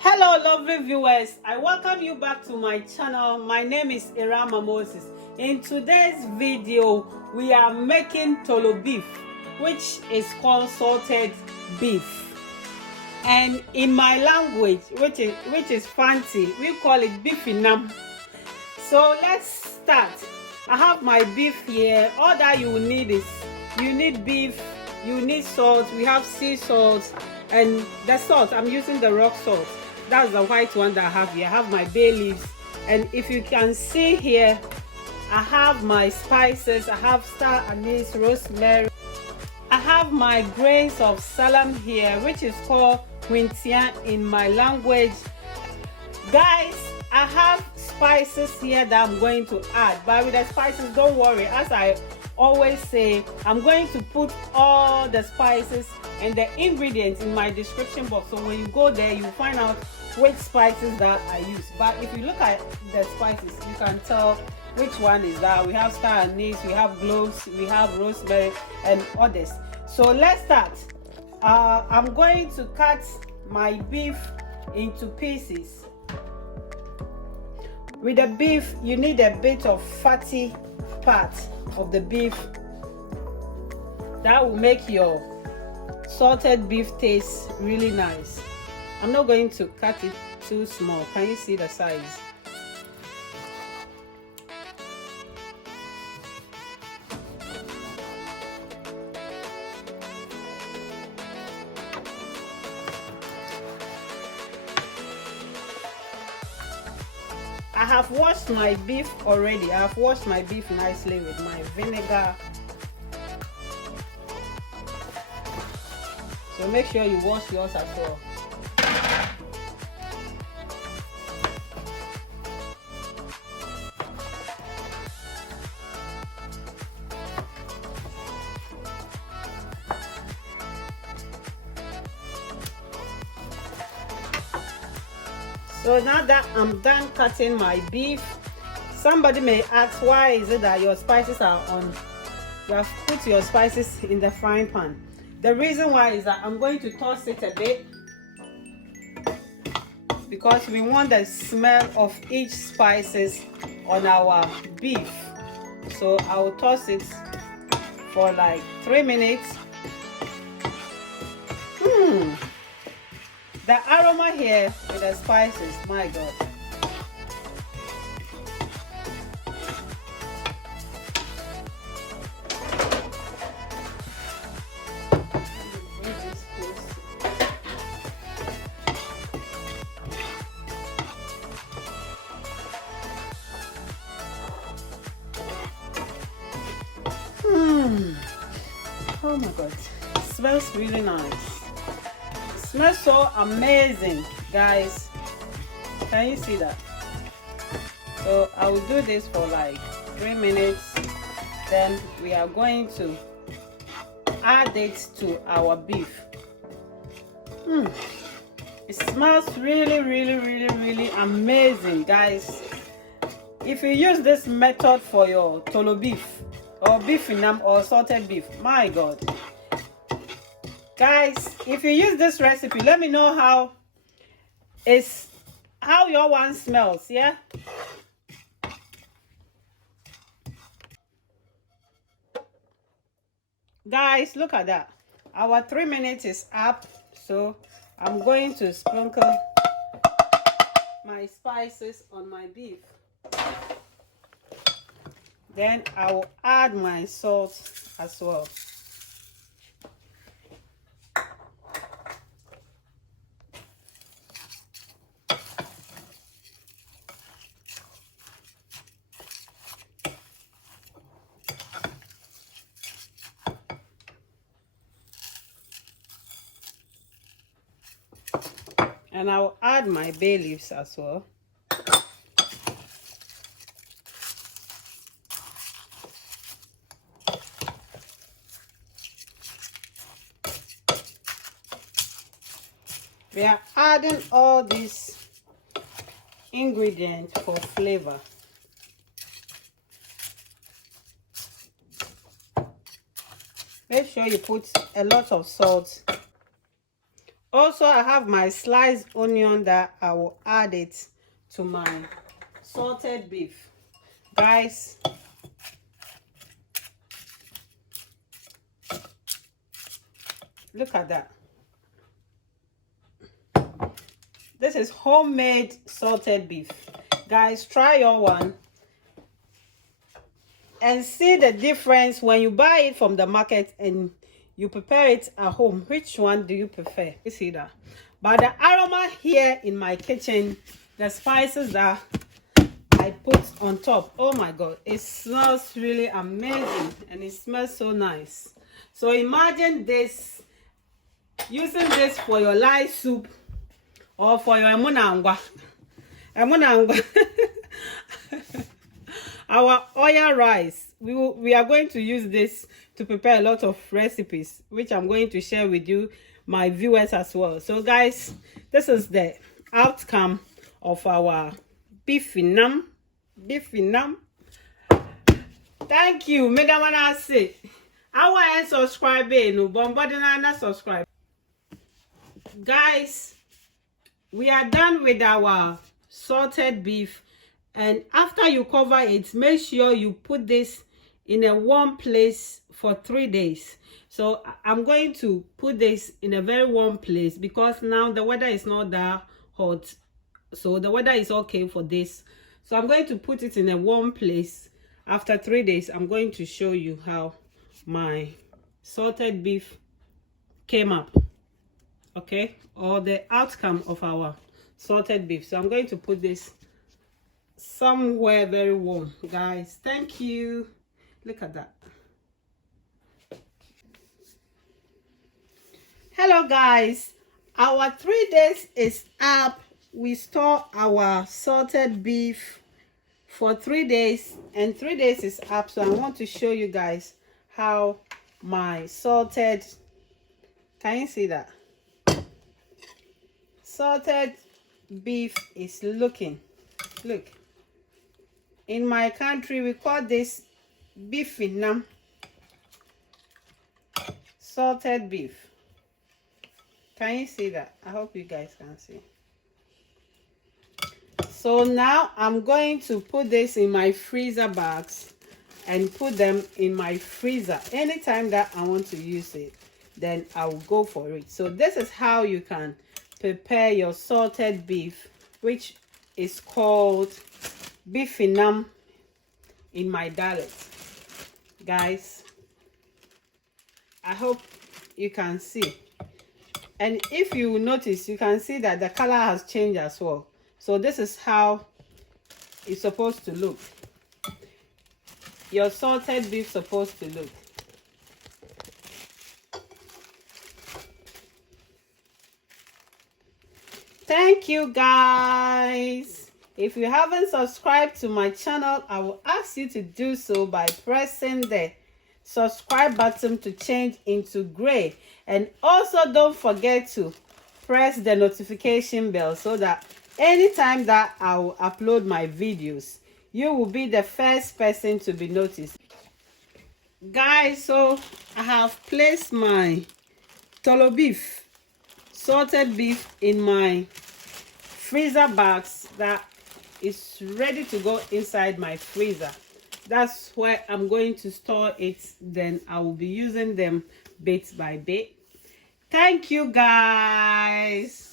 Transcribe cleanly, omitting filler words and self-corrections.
Hello lovely viewers, I welcome you back to my channel. My name is Ewurama Moses. In today's video we are making Toolo beef, which is called salted beef, and in my language which is fancy, we call it Beefi. So let's start. I have my beef here. All that you will need is you need beef, you need salt. We have sea salt, and the salt I'm using the rock salt. That's the white one that I have here. I have my bay leaves, and if you can see here, I have my spices. I have Star Aniseed, Rosemary. I have my grains of Selim here, which is called Hwentea in my language. Guys, I have spices here that I'm going to add, but with the spices, don't worry. As I always say, I'm going to put all the spices and the ingredients in my description box, so when you go there you find out which spices that I use. But if you look at the spices, you can tell which one is that. We have Star Aniseed, we have Cloves, we have Rosemary, and others. So let's start. I'm going to cut my beef into pieces. With the beef, you need a bit of fatty part of the beef. That will make your salted beef taste really nice. I'm not going to cut it too small. Can you see the size? I have washed my beef already. I have washed my beef nicely with my vinegar. So make sure you wash yours as well. So now that I'm done cutting my beef, somebody may ask, why is it that your spices are on, you have put your spices in the frying pan? The reason why is that I'm going to toss it a bit, because we want the smell of each spices on our beef. So I will toss it for like 3 minutes. The aroma here with the spices, my God. Oh my God, it smells really nice. It smells so amazing, guys. Can you see that? So I will do this for like 3 minutes. Then we are going to add it to our beef. It smells really amazing, guys. If you use this method for your Toolo beef or Beefi or salted beef, my God, guys, if you use this recipe, let me know how your one smells. Yeah, guys, look at that. Our 3 minutes is up, so I'm going to sprinkle my spices on my beef. Then I will add my salt as well. And I will add my bay leaves as well. We are adding all these ingredients for flavor. Make sure you put a lot of salt Also, I have my sliced onion that I will add it to my salted beef. Guys, look at that. This is homemade salted beef. Guys, try your one and see the difference when you buy it from the market and you prepare it at home. Which one do you prefer? You see that? But the aroma here in my kitchen, the spices that I put on top, oh my god, it smells really amazing and it smells so nice. So imagine this, using this for your light soup or for your emunangwa. Our oil rice, we are going to use this to prepare a lot of recipes, which I'm going to share with you, my viewers, as well. So guys, this is the outcome of our beefy nam. Thank you, Madam Anase. I want to subscribe, no bombarding subscribe. Guys, we are done with our salted beef, and after you cover it, make sure you put this in a warm place for 3 days. So I'm going to put this in a very warm place because now the weather is not that hot, so the weather is okay for this. So I'm going to put it in a warm place. After 3 days, I'm going to show you how my salted beef came up, okay, or the outcome of our salted beef. So I'm going to put this somewhere very warm. Guys, thank you. Look at that. Hello guys, our 3 days is up. We store our salted beef for 3 days and 3 days is up. So I want to show you guys how my salted, can you see that, salted beef is looking. Look, in my country we call this beefy nam, salted beef. Can you see that? I hope you guys can see. So now I'm going to put this in my freezer bags and put them in my freezer. Anytime that I want to use it, then I will go for it. So this is how you can prepare your salted beef, which is called beefy nam in my dialect. Guys, I hope you can see. And if you notice, you can see that the color has changed as well. So this is how it's supposed to look. Your salted beef supposed to look. Thank you guys. If you haven't subscribed to my channel, I will ask you to do so by pressing the subscribe button to change into gray, and also don't forget to press the notification bell so that anytime that I will upload my videos, you will be the first person to be noticed. Guys, so I have placed my Toolo beef, salted beef, in my freezer bags that is ready to go inside my freezer. That's where I'm going to store it. Then I will be using them bit by bit. Thank you guys.